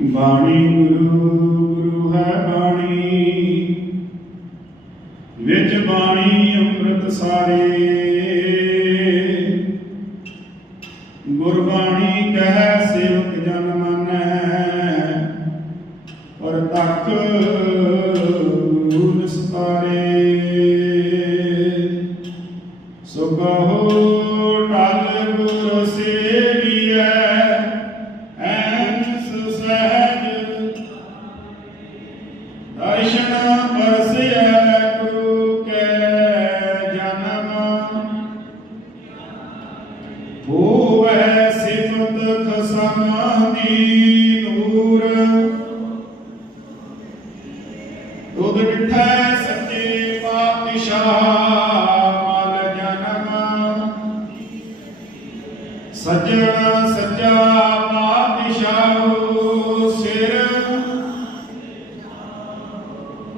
ਬਾਣੀ ਗੁਰੂ ਗੁਰੂ ਹੈ ਬਾਣੀ। ਵਿੱਚ ਬਾਣੀ ਅੰਮ੍ਰਿਤ ਸਾਰੇ ਗੁਰਬਾਣੀ ਕਹਿ ਸੇਵਕ ਜਨ ਮਾਨੈ, ਪਰ ਤੱਕ ਗੁਰੂ ਨਿਸਤਾਰੇ। ਸੋ ਕਹੋ ਦੁੱਧ ਤੁਧ ਸੱਚੇ ਪਾਤਸ਼ਾਹ, ਮਲ ਜਨਮ। ਸੱਜਣ ਸੱਚਾ ਪਾਤਸ਼ਾਹ, ਸਿਰ।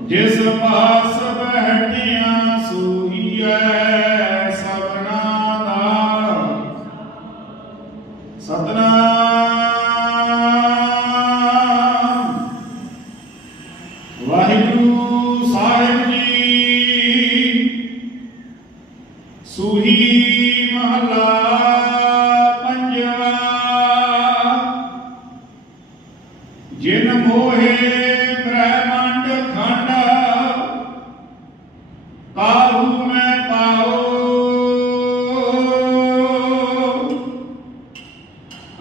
ਜਿਸ ਪਾਸ ਬਹਿਟਿਆ ਸੂਹੀਐ, ਸਭਨਾ ਦਾ। ਸਤਨਾਮ ਵਾਹਿਗੁਰੂ ਸਾਹਿਬ ਜੀ। ਸੂਹੀ ਮਹਲਾ ਪੰਜਵਾ। ਜਿਨ ਮੋਹੇ ਬ੍ਰਹਮੰਡ ਖੰਡ, ਕਾਹੂ ਮੈਂ ਪਾਓ।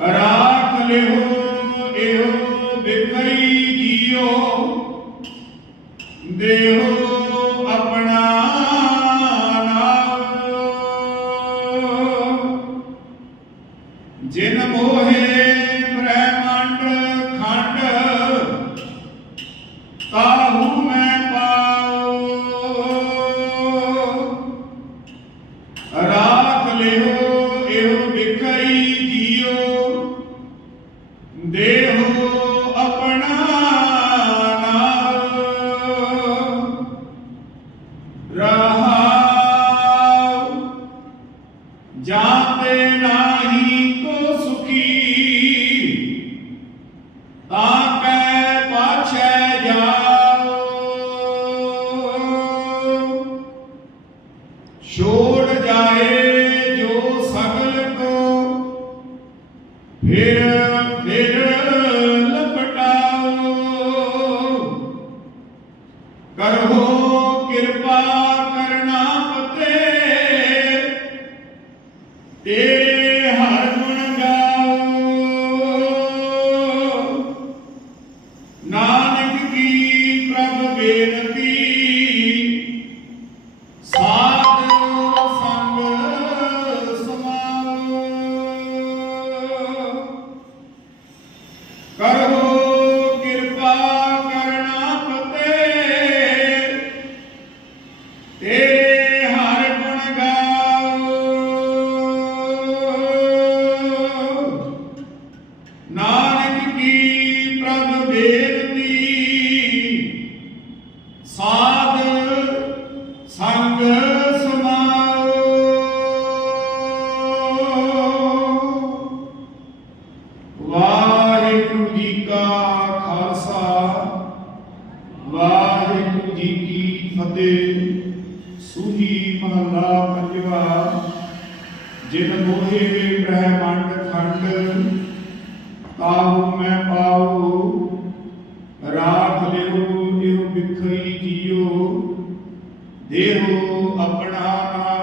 ਰਾਖ ਲਿਓ, ਇਹੋ ਬਿਖਰੀ ਜੀਓ। ਦੇਹੋ ਆਪਣਾ ਨਾਮ। ਜਿਨ ਮੋਹੇ ਬ੍ਰਹਮੰਡ ਖੰਡ ਕਾਹੂ ਮੈਂ ਪਾਉ। ਰਾਖ ਲਿਓ, ਇਹੋ ਵਿਖਰੀ ਜੀਓ। ਦੇਹੋ ਤਾਂ ਕੈ ਪਾਛੈ ਜਾਓ। ਛੋੜ ਜਾਏ ਜੋ ਸਗਲ ਕੋ, ਫਿਰ ਫਿਰ ਲਪਟਾਓ। ਕਰੋ ਕਿਰਪਾ ਕਰਨਾ ਪਤੇ ਤੇਰੇ ਹਰ in ਸਾਧ ਸੰਗ ਸਮਾਓ। ਵਾਹਿਗੁਰੂ ਜੀ ਕਾ ਖਾਲਸਾ, ਵਾਹਿਗੁਰੂ ਜੀ ਕੀ ਫਤਿਹ। ਸੁਹੀ ਮਹਲਾ ਪੰਜਵਾ, ਜਿਨ ਮੋਹੇ ਬ੍ਰਹਮੰਡ ਖੰਡ ਤਾਹੂ ਮੈਂ ਪਾਉ ਦੇਹੋ ਆਪਣਾ